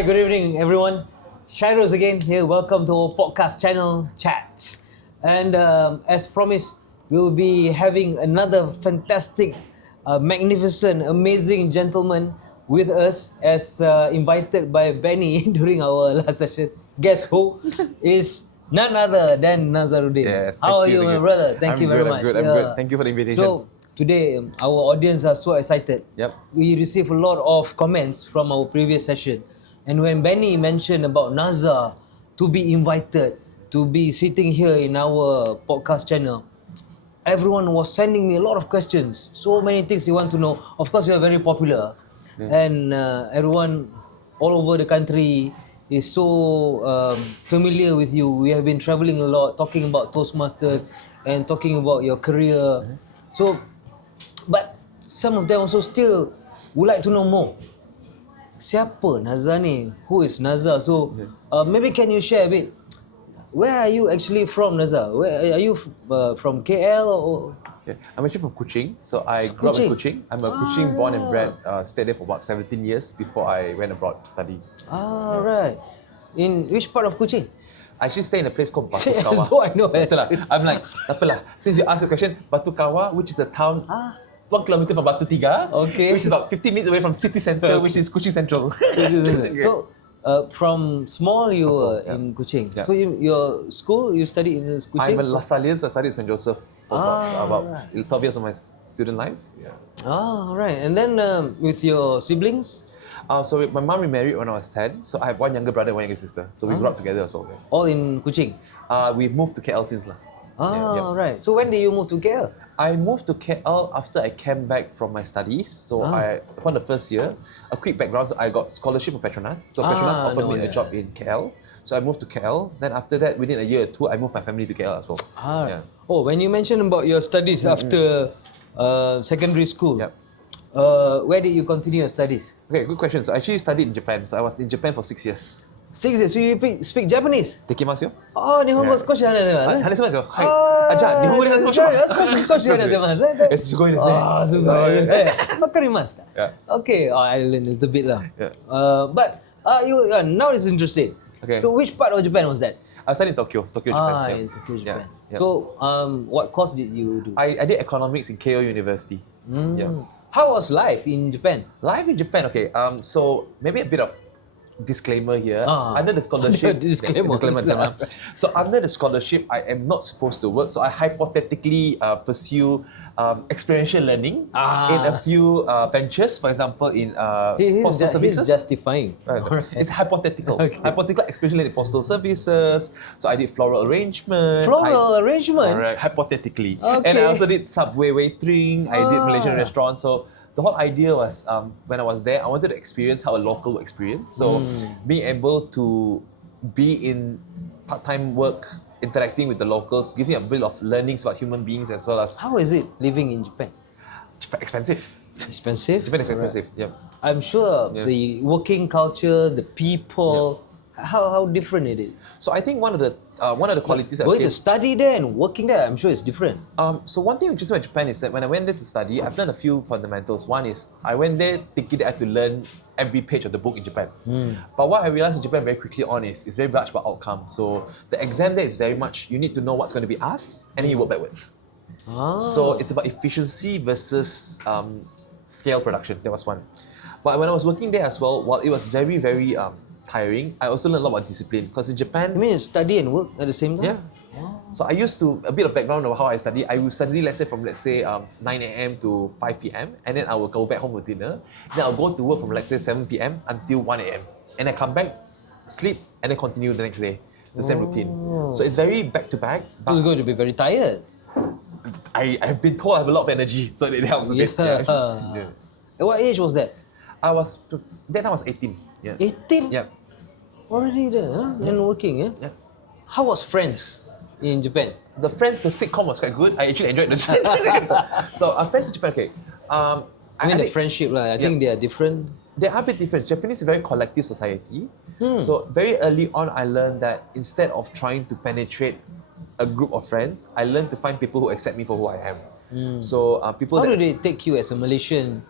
Hi, good evening, everyone. Shiro's again here. Welcome to our podcast channel, CHATZ. And as promised, we'll be having another fantastic, magnificent, amazing gentleman with us as invited by Benny during our last session. Guess who is none other than Nazaruddin. Yes, How are thank you, you, my thank you. brother? Thank you very much. I'm good. Thank you for the invitation. So, today, our audience are so excited. Yep. We received a lot of comments from our previous session. And when Benny mentioned about Naza to be invited to be sitting here in our podcast channel, everyone was sending me a lot of questions. So many things they want to know. Of course, you are very popular. And everyone all over the country is so familiar with you. We have been traveling a lot, talking about Toastmasters and talking about your career. So, but some of them also still would like to know more. Siapa Naza ni? Who is Naza? So, maybe can you share a bit? Where are you actually from, Naza? Where are you from KL or? Okay. I'm actually from Kuching, so I grew up in Kuching. I'm a Kuching born and bred, stayed there for about 17 years before I went abroad to study. Ah, right. In which part of Kuching? I actually stay in a place called Batu As Kawah. though I know it. Betul lah. I'm like, tak apalah. Since you asked the question, Batu Kawah, which is a town 1 kilometer from Batu Tiga, Okay. which is about 15 minutes away from city centre, which is Kuching Central. So, from small you were in Kuching. Yeah. So your school, you studied in Kuching? I'm a Lasallian, so I studied at St. Joseph for about 12 years of my student life. Yeah. Ah, right. And then with your siblings? So my mom remarried when I was 10, so I have one younger brother and one younger sister. So we grew up together as well. There. All in Kuching? We moved to KL since lah. Ah, right. So when did you move to KL? I moved to KL after I came back from my studies. So upon the first year, a quick background, so I got scholarship for Petronas. So Petronas offered me a job in KL. So I moved to KL. Then after that, within a year or two, I moved my family to KL as well. Yeah. Oh, when you mentioned about your studies after secondary school, where did you continue your studies? Okay, good question. So I actually studied in Japan. So I was in Japan for 6 years. 6 years. So you speak Japanese? Dekimasu? Nihongo sukoshi hanedemasu. 話せますよ。はい。じゃあ、日本語で話しましょう。少しhanedemasu. すごいですね。すごい。Wakarimashita. Okay, I learned a little bit lah. But now it's interesting. Okay. So which part of Japan was that? I studied in Tokyo, Japan. In Tokyo, Japan. So what course did you do? I did economics in Keio University. Yeah. How was life in Japan? Life in Japan, okay. So maybe a bit of disclaimer here. Under the scholarship, Disclaimer. So under the scholarship, I am not supposed to work. So I hypothetically pursue experiential learning in a few ventures. For example, in postal services. He's justifying. It's hypothetical. Hypothetical experiential learning in postal services. So I did floral arrangement. Arrangement? Correct. Hypothetically. Okay. And I also did subway waitering. I did Malaysian restaurants. So the whole idea was when I was there, I wanted to experience how a local would experience. So being able to be in part-time work, interacting with the locals, giving a bit of learnings about human beings as well as... How is it living in Japan? Japan, expensive. Expensive? Japan is expensive, yeah. I'm sure the working culture, the people, how different it is. So I think one of the qualities that going to study there and working there, I'm sure it's different. So one thing which is about Japan is that when I went there to study, I've learned a few fundamentals. One is I went there thinking that I had to learn every page of the book in Japan. But what I realized in Japan very quickly on is it's very much about outcome. So the exam there is very much you need to know what's going to be asked and then you work backwards. So it's about efficiency versus scale production. That was one. But when I was working there as well, while it was very, very tiring, I also learned a lot about discipline. Because in Japan... You mean study and work at the same time? Yeah. So I used to, a bit of background of how I study, I will study let's say 9 a.m. to 5 p.m. and then I will go back home for dinner. Then I'll go to work from let's say 7 p.m. until 1 a.m. And I come back, sleep, and then continue the next day. The same routine. So it's very back to back. It's going to be very tired. I've been told I have a lot of energy, so it helps a bit. At what age was that? I was 18. Yeah. 18? Yeah. Already there, and working, Yeah. How was Friends in Japan? The sitcom was quite good. I actually enjoyed the So Friends in Japan, okay. I mean the friendship, I think they are different. They are a bit different. Japanese is a very collective society. So very early on, I learned that instead of trying to penetrate a group of friends, I learned to find people who accept me for who I am. So people. How do they take you as a Malaysian?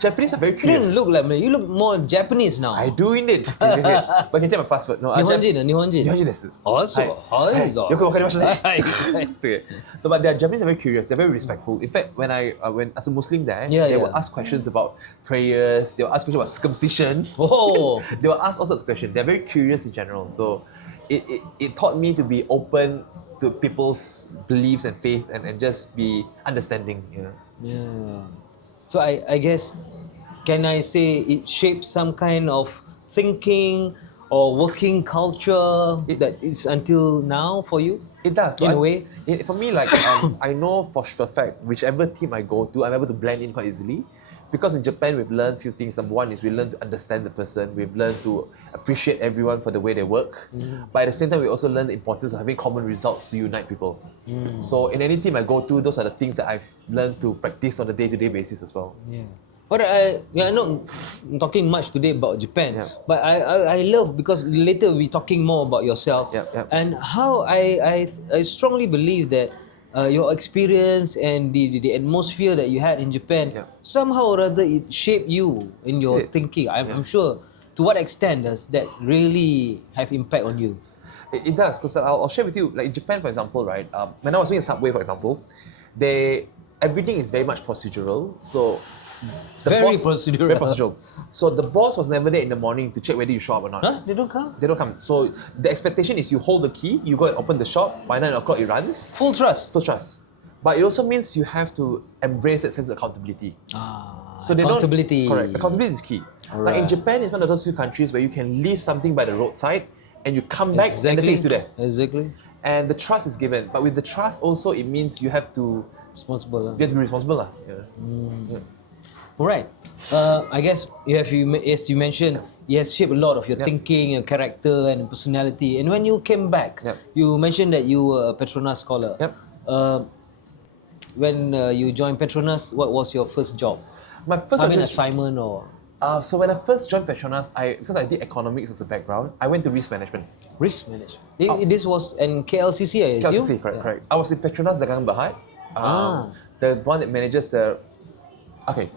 Japanese are very You curious. didn't look like me. You look more Japanese now. I do indeed. But you can check my passport. No, 日本人だ、日本人。日本人です。あ、そう。はい。よくわかりましたね。はい。Okay. No, but the Japanese are very curious. They're very respectful. In fact, when as a Muslim there, Yeah, they will yeah. ask questions about prayers. They will ask questions about circumcision. Oh. They will ask all sorts of questions. They're very curious in general. So it taught me to be open to people's beliefs and faith and just be understanding. Yeah. So I guess, can I say it shapes some kind of thinking or working culture that is until now for you? It does. In a way. For me, like I know for a fact, whichever team I go to, I'm able to blend in quite easily. Because in Japan, we've learned a few things. Number one is we learn to understand the person. We've learned to appreciate everyone for the way they work. But at the same time, we also learn the importance of having common results to unite people. So in any team I go to, those are the things that I've learned to practice on a day-to-day basis as well. Yeah. But I'm not talking much today about Japan. Yeah. But I love, because later we're talking more about yourself. Yeah. And how I strongly believe that your experience and the atmosphere that you had in Japan, somehow or other it shaped you in your thinking. I'm sure. To what extent does that really have impact on you? It does, because I'll share with you, like in Japan, for example, right? When I was in Subway, for example, everything is very much procedural. So Very procedural. Very procedural. So the boss was never there in the morning to check whether you show up or not. Huh? They don't come? They don't come. So the expectation is you hold the key, you go and open the shop, by 9 o'clock it runs. Full trust. Full trust. But it also means you have to embrace that sense of accountability. So they Accountability. Correct. Accountability is key. Like in Japan, it's one of those few countries where you can leave something by the roadside and you come back and the thing's still there. Exactly. And the trust is given. But with the trust also, it means you have to Responsible. be responsible. Alright. I guess as you mentioned, it has shaped a lot of your thinking, your character and personality. And when you came back, you mentioned that you were a Petronas scholar. When you joined Petronas, what was your first job? My first assignment or? So when I first joined Petronas, because I did economics as a background, I went to risk management. Risk management. This was in KLCC, I assume? KLCC, correct. I was in Petronas Dagang Berhad. The one that manages the. Okay.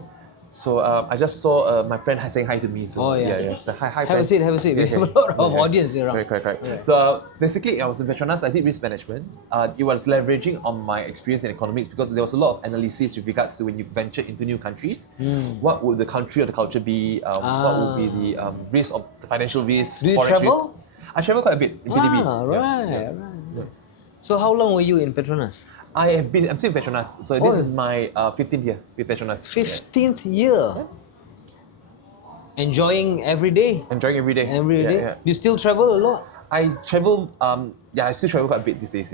So I just saw my friend saying hi to me. So So hi, Have friend. a seat. We have a lot of audience around. Correct. Yeah. So basically, I was in Petronas. I did risk management. It was leveraging on my experience in economics because there was a lot of analysis with regards to when you venture into new countries. What would the country or the culture be? What would be the risk of the financial risk? Do you forex travel? risk? I travel quite a bit in PDB. Right. So how long were you in Petronas? I'm still in Petronas. So this is my 15th year with Petronas. 15th year. Enjoying every day. Enjoying every day. Every day. You still travel a lot? I travel. I still travel quite a bit these days.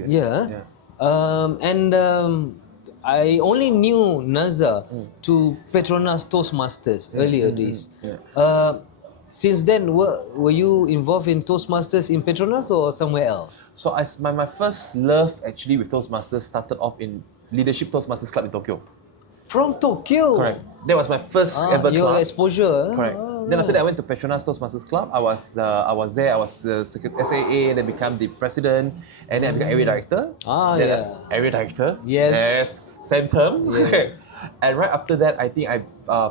I only knew Naza to Petronas Toastmasters earlier days. Since then, were you involved in Toastmasters in Petronas or somewhere else? So my first love actually with Toastmasters started off in Leadership Toastmasters Club in Tokyo. From Tokyo? Correct. That was my first ever your club. exposure. Correct. Then after that, I went to Petronas Toastmasters Club. I was the SAA, then became the president, and then I became area director. Area director. Yes. Same term. Yeah. And right after that, I think I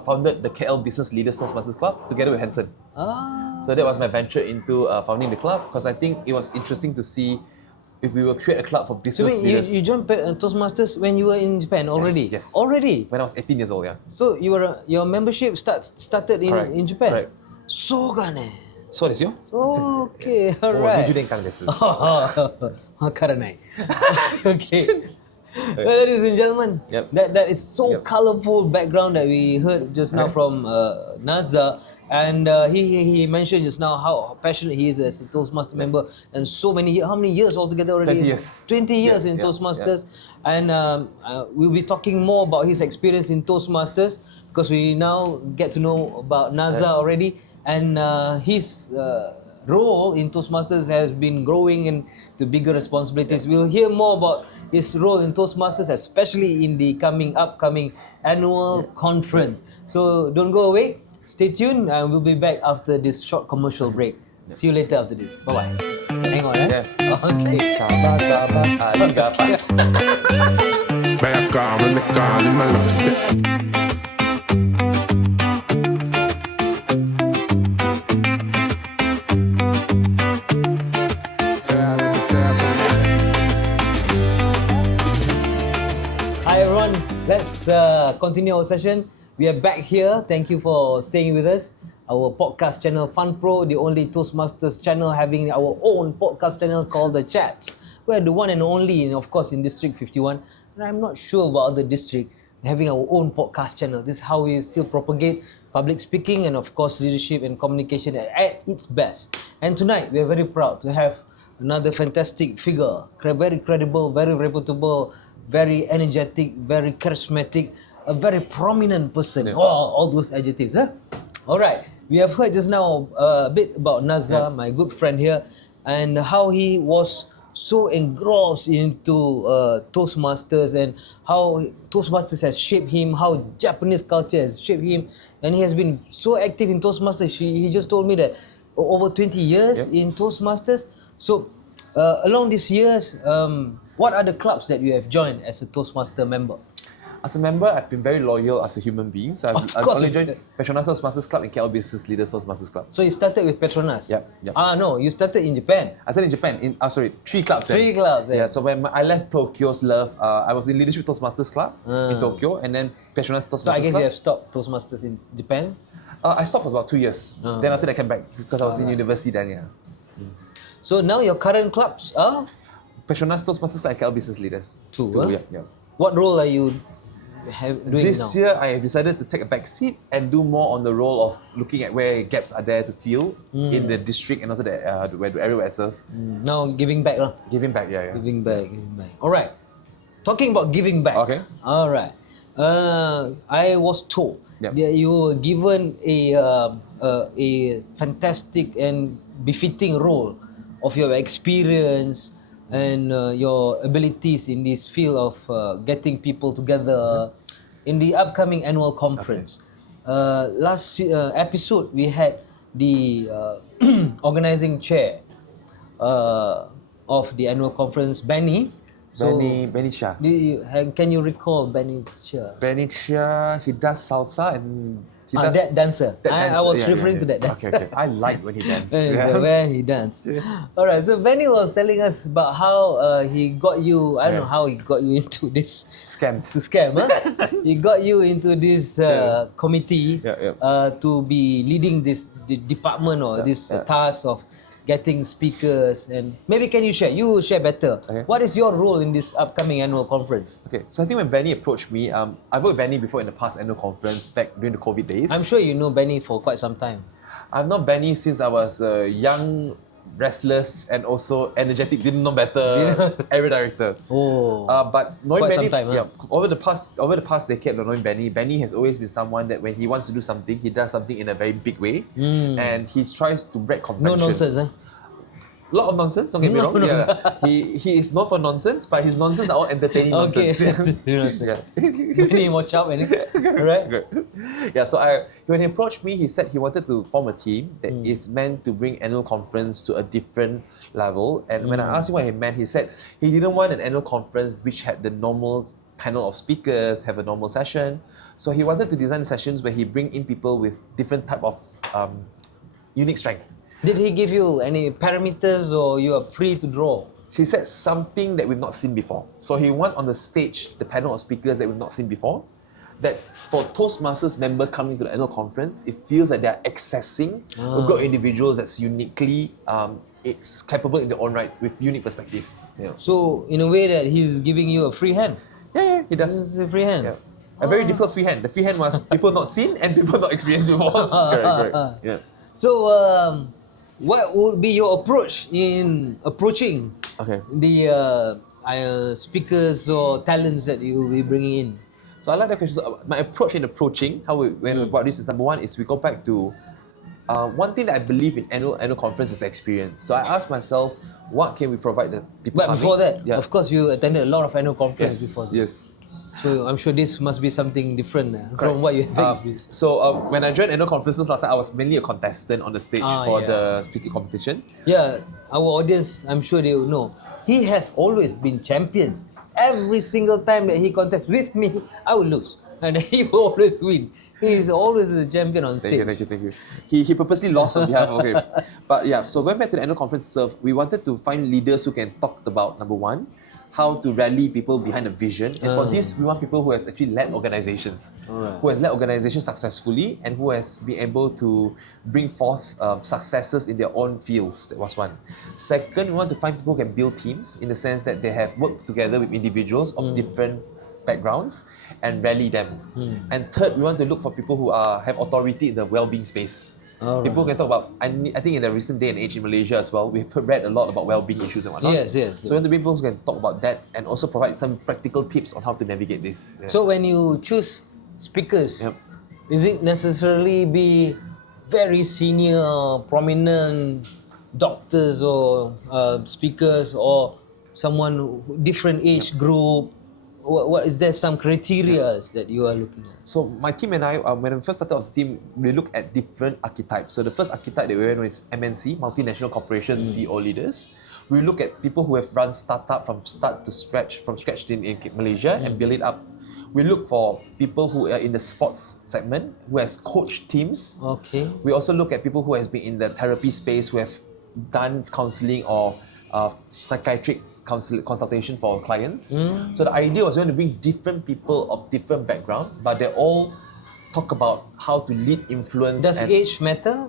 founded the KL Business Leaders Toastmasters Club together with Hansen. So that was my venture into founding the club because I think it was interesting to see if we will create a club for business leaders. You joined Toastmasters when you were in Japan already? Yes. Already? When I was 18 years old, yeah. So your membership started in Japan? Correct. そうがね。そうですよ。Okay, alright. 20年間です。わからない。Okay. Ladies and gentlemen, that is so colorful background that we heard just now from Naza. And he mentioned just now how passionate he is as a Toastmaster member, and so many how many years altogether already? 20 years. 20 years in Toastmasters. And we'll be talking more about his experience in Toastmasters because we now get to know about Naza already, and his role in Toastmasters has been growing into bigger responsibilities. We'll hear more about his role in Toastmasters, especially in the upcoming annual conference. So don't go away. Stay tuned and we'll be back after this short commercial break. See you later after this. Bye-bye. Hang on, Okay. Sahabat, aligapas. Back on the car in my love set. let's continue our session. We are back here. Thank you for staying with us. Our podcast channel Fun Pro, the only Toastmasters channel having our own podcast channel called the CHATZ. We're the one and only, of course, in District 51. And I'm not sure about other district having our own podcast channel. This is how we still propagate public speaking and, of course, leadership and communication at its best. And tonight, we are very proud to have another fantastic figure, very credible, very reputable, very energetic, very charismatic, a very prominent person. All those adjectives. Huh? All right. We have heard just now a bit about Naza, my good friend here, and how he was so engrossed into Toastmasters and how Toastmasters has shaped him, how Japanese culture has shaped him, and he has been so active in Toastmasters. He just told me that over 20 years in Toastmasters. So along these years, what are the clubs that you have joined as a Toastmaster member? As a member, I've been very loyal as a human being. So I've only joined Petronas Toastmasters Club and KL Business Leaders Toastmasters Club. So you started with Petronas? Yep. No, you started in Japan. I started in Japan. Three clubs. Three clubs. Yeah. So when I left Tokyo's Love, I was in Leadership Toastmasters Club in Tokyo, and then Petronas Toastmasters So I guess Club. you have stopped Toastmasters in Japan? I stopped for about 2 years. Then after that, I came back because I was in university then. Yeah. So now your current clubs are? Petronas Toastmasters Club and KL Business Leaders. Two. Yeah. What role are you doing This now? year, I decided to take a back seat and do more on the role of looking at where gaps are there to fill in the district and also everywhere I serve. Now giving back lah. Giving back, yeah. Giving back. All right. Talking about giving back. Okay. All right. I was told that you were given a fantastic and befitting role of your experience and your abilities in this field of getting people together in the upcoming annual conference. Last episode, we had the organizing chair of the annual conference, Benny. Benny Chia. Can you recall Benny Chia? Benny Chia, he does salsa and he does... That dancer. I was referring to that dancer. Okay. I like when he dances. Where he danced. All right, so Benny was telling us about how he got you, I don't know how he got you into this Scam. huh? He got you into this committee to be leading this department or this task of getting speakers. And maybe can you share? You share better. What is your role in this upcoming annual conference? Okay, so I think when Benny approached me, I've worked with Benny before in the past annual conference back during the COVID days. I'm sure you know Benny for quite some time. I've known Benny since I was young, restless, and also energetic, didn't know better, area director. But knowing quite Benny, some time, over the past decade of knowing Benny, Benny has always been someone that when he wants to do something, he does something in a very big way, and he tries to break convention. No nonsense, huh? A lot of nonsense, don't get me wrong. He is known for nonsense, but his nonsense are all entertaining nonsense. Benny, watch out, Benny. Alright. Yeah, so when he approached me, he said he wanted to form a team that is meant to bring annual conference to a different level. And when I asked him what he meant, he said he didn't want an annual conference which had the normal panel of speakers, have a normal session. So he wanted to design sessions where he bring in people with different type of unique strength. Did he give you any parameters or you are free to draw? He said something that we've not seen before. So he want on the stage the panel of speakers that we've not seen before. That for Toastmasters member coming to the annual conference, it feels like they're accessing a group of individuals that's uniquely it's capable in their own rights with unique perspectives. So in a way that he's giving you a free hand. Yeah, he does. It's a free hand. Yeah. A very difficult free hand. The free hand was people not seen and people not experienced before. Correct. Yeah. So what would be your approach in approaching the speakers or talents that you will be bringing in? So I like that question. So my approach in approaching, how we went about this is number one is we go back to one thing that I believe in annual conference is the experience. So I ask myself, what can we provide the people But coming? before that, of course, you attended a lot of annual conferences before that. Yes. So I'm sure this must be something different from what you have experienced. So when I joined annual conferences last time, I was mainly a contestant on the stage for the speaking competition. Yeah, our audience, I'm sure they will know. He has always been champions. Every single time that he contests with me, I will lose. And he will always win. He is always the champion on stage. Thank you. He purposely lost on behalf of him. But yeah, so going back to the annual conference itself, we wanted to find leaders who can talk about, number one, how to rally people behind a vision. And for this, we want people who has actually led organizations, who has led organizations successfully, and who has been able to bring forth successes in their own fields. That was one. Second, we want to find people who can build teams in the sense that they have worked together with individuals of different backgrounds and rally them. And third, we want to look for people who have authority in the well-being space. People can talk about, I think in the recent day and age in Malaysia as well, we've read a lot about well-being issues and whatnot. Yes. So when the people who can talk about that and also provide some practical tips on how to navigate this. Yeah. So when you choose speakers, is it necessarily be very senior, prominent doctors or speakers, or someone different age group? What is there some criteria that you are looking at? So my team and I, when we first started off the team, we looked at different archetypes. So the first archetype that we went with is MNC, multinational corporation CEO leaders. We look at people who have run startup from scratch in Malaysia and build it up. We look for people who are in the sports segment, who has coached teams. Okay. We also look at people who has been in the therapy space, who have done counselling or psychiatric consultation for clients. So the idea was going to bring different people of different background, but they all talk about how to lead, influence. Does age matter?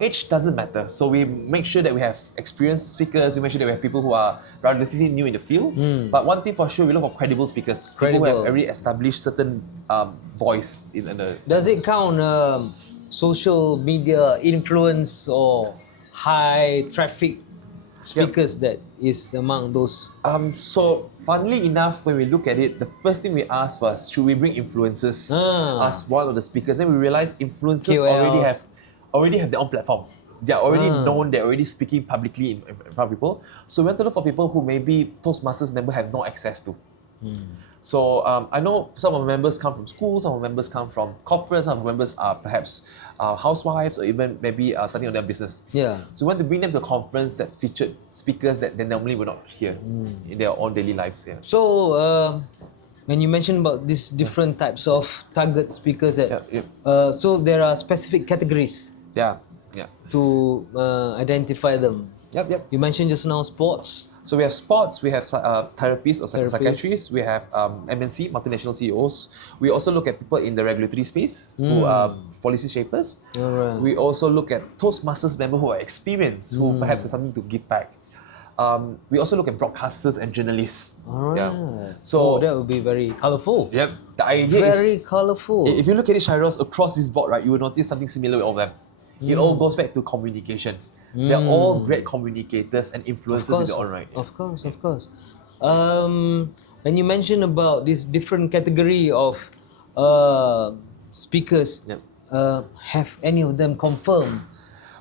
Age doesn't matter. So we make sure that we have experienced speakers, we make sure that we have people who are relatively new in the field. But one thing for sure, we look for credible speakers. People who have already established certain voice in the... Does it count social media influence or high traffic speakers that is among those? So funnily enough, when we look at it, the first thing we asked was, should we bring influencers as one of the speakers? Then we realized influencers KOLs. already have their own platform. They are already known, they're already speaking publicly in front of people. So we want to look for people who maybe Toastmasters members have no access to. So I know some of our members come from schools, some of our members come from corporates, some of our members are perhaps housewives or even maybe starting on their business. Yeah. So we want to bring them to a conference that featured speakers that they normally would not hear in their own daily lives. Yeah. So when you mentioned about these different types of target speakers, that so there are specific categories to identify them. You mentioned just now sports. So we have sports, we have therapists or psychiatrists, we have MNC, multinational CEOs. We also look at people in the regulatory space who are policy shapers. We also look at Toastmasters members who are experienced, who perhaps have something to give back. We also look at broadcasters and journalists. So that would be very colourful. The idea very is colourful. If you look at it, Shairos, across this board, right, you will notice something similar with all of them. It all goes back to communication. They're all great communicators and influencers in their own right. Of course. When you mention about this different category of speakers, have any of them confirmed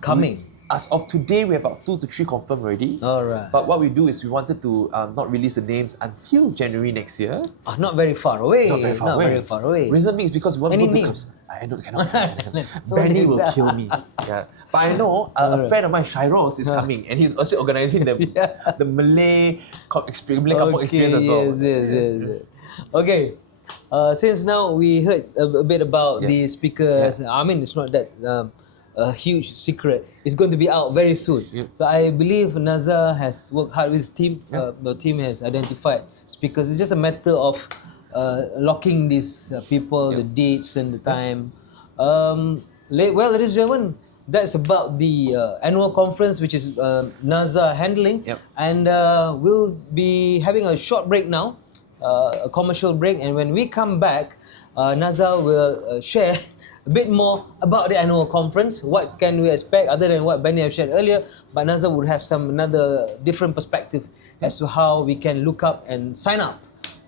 coming? As of today, we have about 2 to 3 confirmed already. Alright. But what we do is we wanted to not release the names until January next year. Not very far away. Not very far away. Reason being is because we want Any people names? I know, cannot. Benny will kill me. But I know a friend of mine, Shairos, is coming, and he's also organizing the Malay Kampung experience as well. Yes. Okay. Since now we heard a bit about the speakers, I mean, it's not that a huge secret. It's going to be out very soon. So I believe Naza has worked hard with his team. The team has identified speakers. It's just a matter of locking these people, the dates and the time. Well, ladies and gentlemen, that's about the annual conference, which is Naza handling. And we'll be having a short break now, a commercial break. And when we come back, Naza will share a bit more about the annual conference. What can we expect other than what Benny have shared earlier? But Naza would have another different perspective as to how we can look up and sign up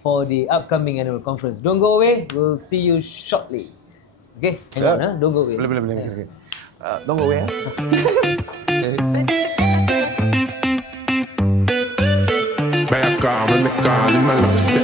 for the upcoming annual conference. Don't go away. We'll see you shortly. Okay? Hang on, don't go away. Boleh. Don't go away. Banyak kali malam set.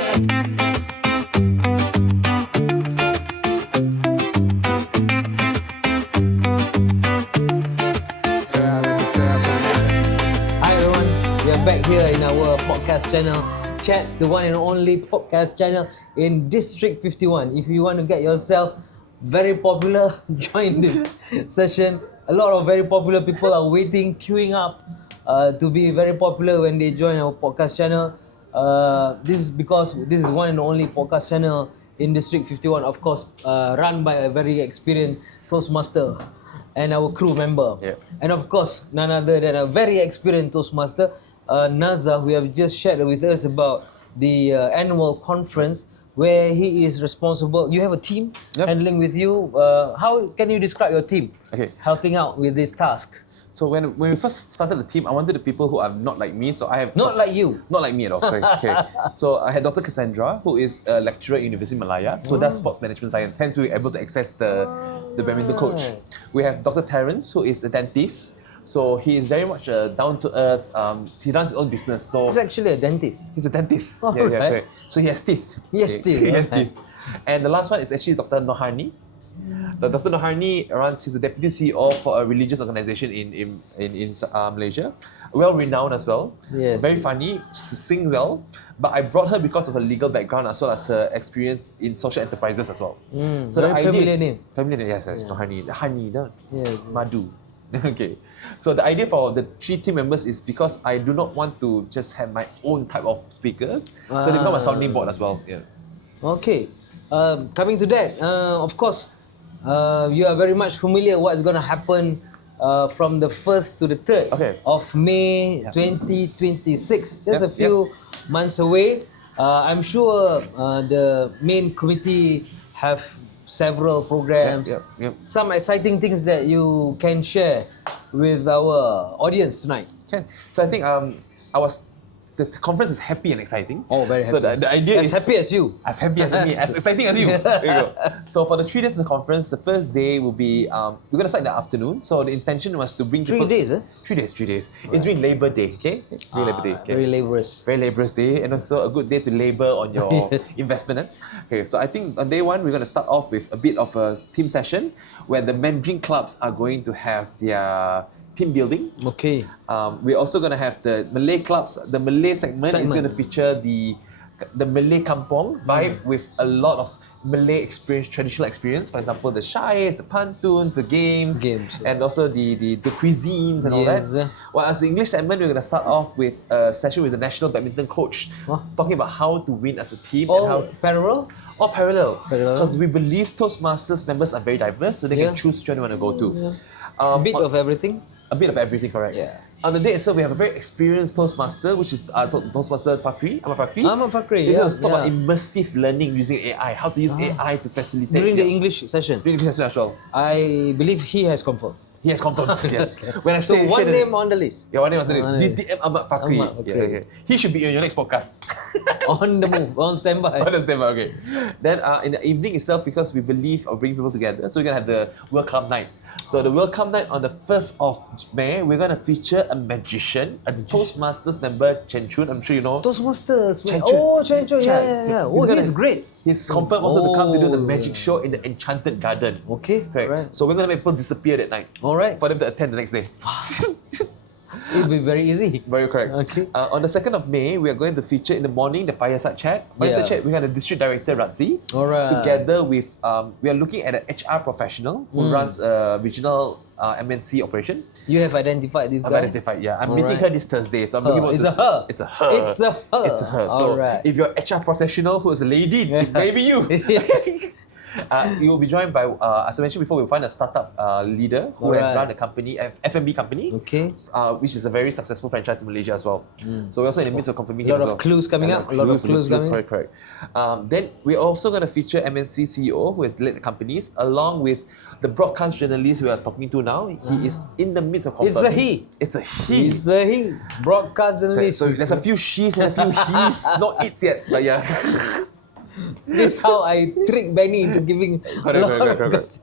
Hi everyone, we are back here in our podcast channel, CHATZ, the one and only podcast channel in District 51. If you want to get yourself very popular, join this session. A lot of very popular people are waiting, queuing up to be very popular when they join our podcast channel. This is because this is one and only podcast channel in District 51, of course, run by a very experienced Toastmaster and our crew member. Yeah. And of course, none other than a very experienced Toastmaster, Naza, who have just shared with us about the annual conference where he is responsible. You have a team handling with you. How can you describe your team helping out with this task? So when we first started the team, I wanted the people who are not like me. So I have Not like you. Not like me at all. Sorry. Okay. So I had Dr. Cassandra, who is a lecturer at University Malaya, who does sports management science. Hence, we were able to access the badminton coach. We have Dr. Terence, who is a dentist. So he is very much down to earth. He runs his own business. So He's actually a dentist. he's a dentist. Oh, yeah, right. correct. So he has teeth. He has teeth, He has right. teeth. And the last one is actually Dr. Nohani. Dr. Nohani he's the deputy CEO for a religious organization in Malaysia. Well renowned as well. Yes, Very yes. funny, sing well. But I brought her because of her legal background as well as her experience in social enterprises as well. So very the idea familiar is, name. Familiar name, yes, Nohani. Honey, no? Yes. Madu. Okay. So the idea for the 3 team members is because I do not want to just have my own type of speakers. So they become a sounding board as well. Yeah. Okay. Coming to that, of course, you are very much familiar what's going to happen from the 1st to the 3rd of May 2026. Just a few months away. I'm sure the main committee have several programs, some exciting things that you can share with our audience tonight. Can. So I think the conference is happy and exciting. Oh, very happy. So the idea As is happy as you. As happy as me, as exciting as you. There you go. So for the 3 days of the conference, the first day will be we're gonna start in the afternoon. So the intention was to bring 3 people. days, eh? 3 days, 3 days. It's during Labor Day, okay? During Labor Day. Okay? Very laborious. Very laborious day, and also a good day to labor on your investment. Okay, so I think on day 1 we're going to start off with a bit of a team session where the Mandarin clubs are going to have their team building. Okay. We're also going to have the Malay clubs. The Malay segment is going to feature the Malay kampong vibe with a lot of Malay experience, traditional experience. For example, the shais, the pantuns, the games, and also the cuisines and all that. While as the English segment, we're going to start off with a session with the national badminton coach, talking about how to win as a team and how parallel. Parallel. Because we believe Toastmasters members are very diverse, so they can choose which one they want to go to. A bit of everything. A bit of everything, correct. Yeah. On the day itself, we have a very experienced Toastmaster, which is Toastmaster Fakri, Ahmad Fakri. Ahmad Fakri, He's going to talk about immersive learning using AI, how to use AI to facilitate. During the English session. During the English session as well. I believe he has confirmed. He has confirmed, yes. When I So say one name on the list. Yeah, one name on the list. DTM Ahmad Fakri. Ahmad Fakri. Yeah, okay. He should be in your next podcast. On the move, on standby. On the standby, okay. Then in the evening itself, because we believe of bringing people together, so we're going to have the Welcome Night. So the Welcome Night on the 1st of May, we're going to feature a magician, a Toastmasters member, Chen Chun. I'm sure you know. Toastmasters. Chen Chun. Oh, Chen Chun. Yeah. Oh, he's great. He's confirmed also to come to do the magic show in the Enchanted Garden. Okay, Correct. right. So we're going to make people disappear that night. All right. For them to attend the next day. It'll be very easy. Very correct. Okay. On the 2nd of May, we are going to feature in the morning the Fireside Chat. Fireside Chat, we have the District Director, Razi. All right. Together with, we are looking at an HR professional who runs a regional MNC operation. You have identified this guy? I've identified, yeah. I'm meeting her this Thursday. So I'm looking forward It's to a her. It's a her. It's a her. It's a her. So All right. if you're an HR professional who is a lady, it may be you. You will be joined by, as I mentioned before, we'll find a startup leader who has run a company, F&B company, which is a very successful franchise in Malaysia as well. So we're also in the midst of confirming him as well. A lot of clues coming up. Correct. Then we're also going to feature MNC CEO who has led the companies, along with the broadcast journalist we are talking to now. He is in the midst of confirming. It's a he. It's a he. It's a he. Broadcast journalist. So there's a few she's and a few he's, not it's yet, but yeah. This is how I trick Benny into giving Correct.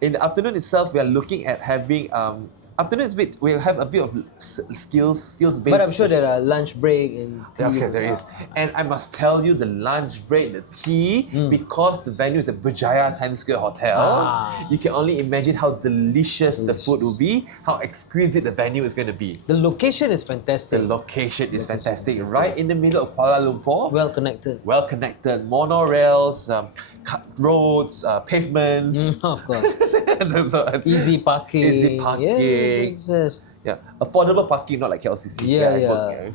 In the afternoon itself, we are looking at having afternoon is we'll have a bit of skills based. But I'm sure there are lunch break and tea. Of course there is. And I must tell you, the lunch break, the tea, because the venue is at Berjaya Times Square Hotel, you can only imagine how delicious the food will be, how exquisite the venue is going to be. The location is fantastic. The location is fantastic. Right in the middle of Kuala Lumpur. Well connected. Monorails, roads, pavements. Of course. So, Easy parking. Easy parking. Yes. Yeah, affordable parking, not like KLCC.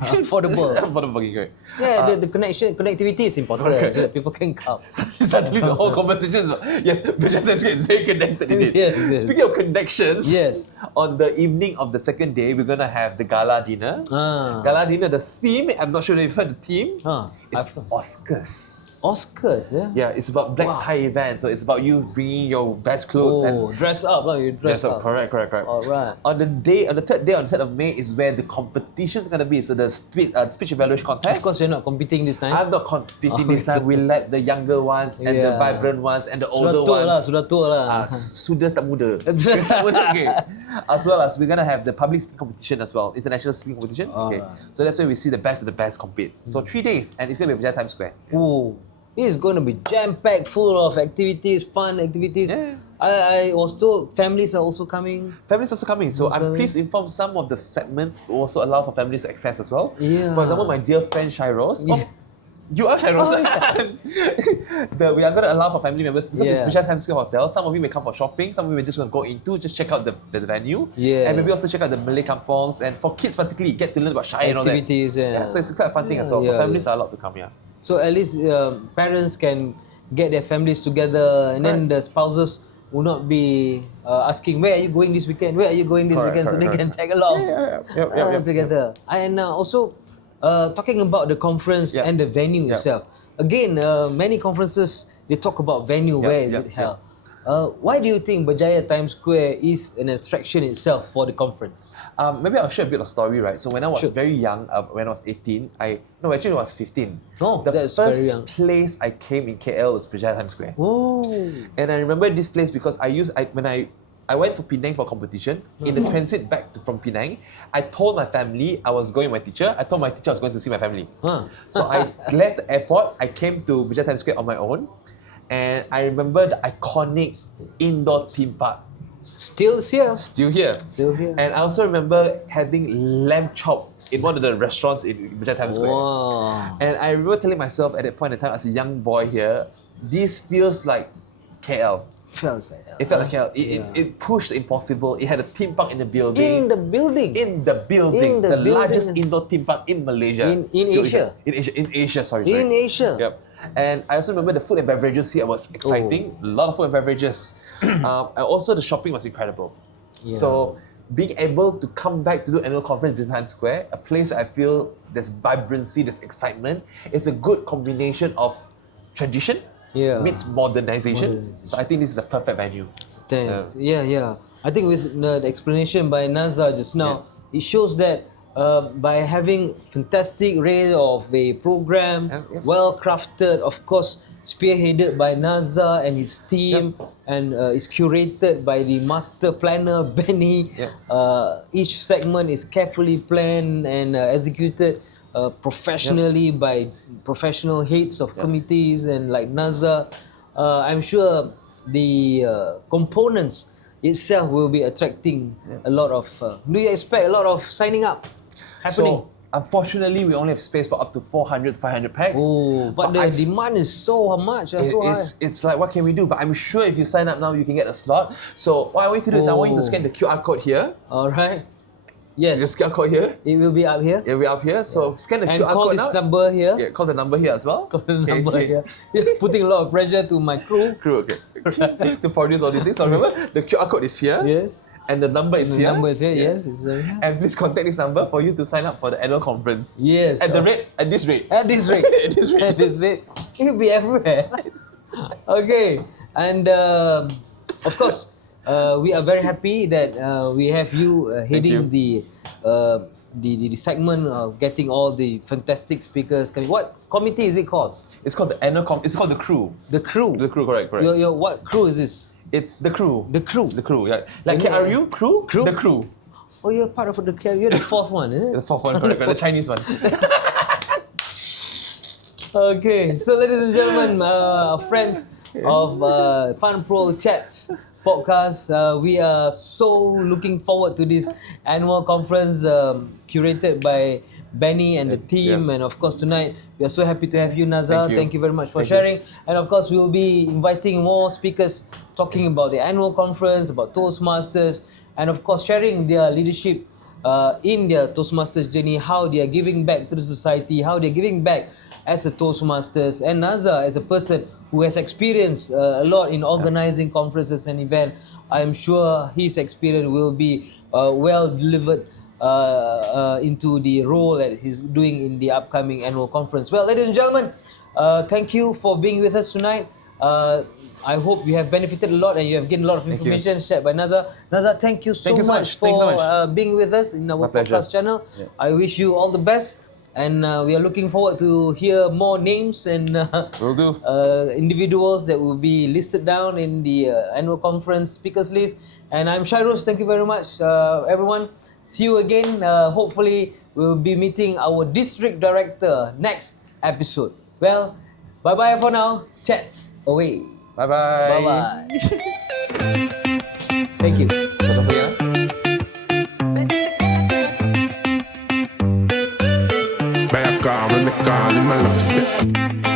Affordable. Affordable parking, right? Yeah, the connectivity is important so that people can come. Suddenly the whole conversation is about, yes, Berjaya Times Square is very connected indeed. Yes. Speaking of connections, Yes. on the evening of the second day, we're going to have the gala dinner. Gala dinner, the theme, I'm not sure if you've heard the theme, it's Oscars. Oscars, yeah? Yeah, it's about black tie event, so it's about you bringing your best clothes and dress up, you dress up. Correct. Alright. On the third day, on the 3rd of May, is where the competition is going to be. So the speech evaluation contest. Of course, you're not competing this time. I'm not competing this time. We let the younger ones and the vibrant ones and the older ones. Sudah tua lah. Sudah tak muda. Tak muda, okay. As well as we're going to have the public speaking competition as well, international speaking competition. Okay. So that's where we see the best of the best compete. So 3 days, and it's going to be at Times Square. Ooh, it's going to be jam-packed full of activities, fun activities. Yeah. I was told families are also coming. Families also coming, so I'm pleased to inform some of the segments will also allow for families to access as well. Yeah. For example, my dear friend Shairos. Yeah. You are Shairos. We are going to allow for family members because it's Yeah. Berjaya Times Square Hotel. Some of you may come for shopping, some of you may just want to go into, just check out the venue. Yeah. And maybe also check out the Malay kampongs. And for kids particularly, get to learn about Shai and all that. Activities, yeah. So it's quite a fun thing as well. For Yeah, families are allowed to come, yeah. So at least parents can get their families together, and then the spouses will not be asking, where are you going this weekend? Where are you going this weekend? So they can tag along together. And also, talking about the conference and the venue itself. Again, many conferences, they talk about venue, where is it held. Why do you think Berjaya Times Square is an attraction itself for the conference? Maybe I'll share a bit of story, right? So when I was very young, when I was 18, actually I was 15. Oh, the that's first very young. place I came in KL was Berjaya Times Square. Oh. And I remember this place because when I went to Penang for competition, in the transit back from Penang, I told my family I was going with my teacher. I told my teacher I was going to see my family. So I left the airport, I came to Berjaya Times Square on my own, and I remember the iconic indoor theme park. Still here. Still here. And I also remember having lamb chop in one of the restaurants in Berjaya Times Square. Wow. And I remember telling myself at that point in time as a young boy here, this feels like KL. It felt like KL. It pushed the impossible. It had a theme park in the building. In the building. The largest indoor theme park in Malaysia. In Asia. In Asia, sorry. In Asia. Yep. And I also remember the food and beverages here was exciting. A lot of food and beverages. And also the shopping was incredible. Yeah. So being able to come back to do annual conference in Times Square, a place where I feel there's vibrancy, there's excitement, it's a good combination of tradition meets modernization. So I think this is the perfect venue. Thanks. Yeah. I think with the explanation by Naza just now, it shows that by having fantastic array of a program, well crafted, of course, spearheaded by Naza and his team, and is curated by the master planner Benny. Each segment is carefully planned and executed professionally by professional heads of committees and like Naza. I'm sure the components itself will be attracting a lot of. Do you expect a lot of signing up happening? So, unfortunately, we only have space for up to 400, 500 packs. Oh, but the demand is so much. So high. It's like, what can we do? But I'm sure if you sign up now, you can get a slot. So what I want you to do is I want you to scan the QR code here. All right. Yes. The QR code here. It will be up here. It will be up here. So scan the And QR call code this now. number here. Yeah, call the number here as well. Call the number here. You're putting a lot of pressure to my crew. Okay. To produce all these things. So remember, the QR code is here. Yes. And the number is here. The number is here, yes. It's here. And please contact this number for you to sign up for the annual conference. Yes. At this rate. At this rate. At this rate. At this rate. It'll be everywhere. Okay. And of course, we are very happy that we have you heading the segment of getting all the fantastic speakers coming. What committee is it called? It's called the annual it's called the crew. The crew. The crew, correct. Your what crew is this? It's the crew. The crew. The crew, yeah. Like KRU, crew? The crew. Oh, you're part of the crew. You're the fourth one, is it? The fourth one, correct. The Chinese one. Okay, so ladies and gentlemen, friends of Fun Pro Chats podcast, we are so looking forward to this annual conference curated by Benny and the team, and of course tonight we are so happy to have you, Naza. Thank you very much for sharing. And of course we will be inviting more speakers talking about the annual conference, about Toastmasters, and of course sharing their leadership in their Toastmasters journey, how they are giving back to the society, how they're giving back as a Toastmasters, and Naza as a person who has experienced a lot in organizing conferences and events. I'm sure his experience will be well delivered into the role that he's doing in the upcoming annual conference. Well, ladies and gentlemen, thank you for being with us tonight. I hope you have benefited a lot and you have gained a lot of Thank you. information shared by Naza. Naza, thank you so Thank you so much much. Thank you for so much. being with us in our My pleasure. podcast channel. Yeah. I wish you all the best, and we are looking forward to hear more names and Will do. individuals that will be listed down in the annual conference speakers list. And I'm Shairos. Thank you very much, everyone. See you again. Hopefully, we'll be meeting our district director next episode. Well, bye bye for now. Chats away. Bye bye. Bye bye. Thank you. Don't forget. Back on the car in my love set.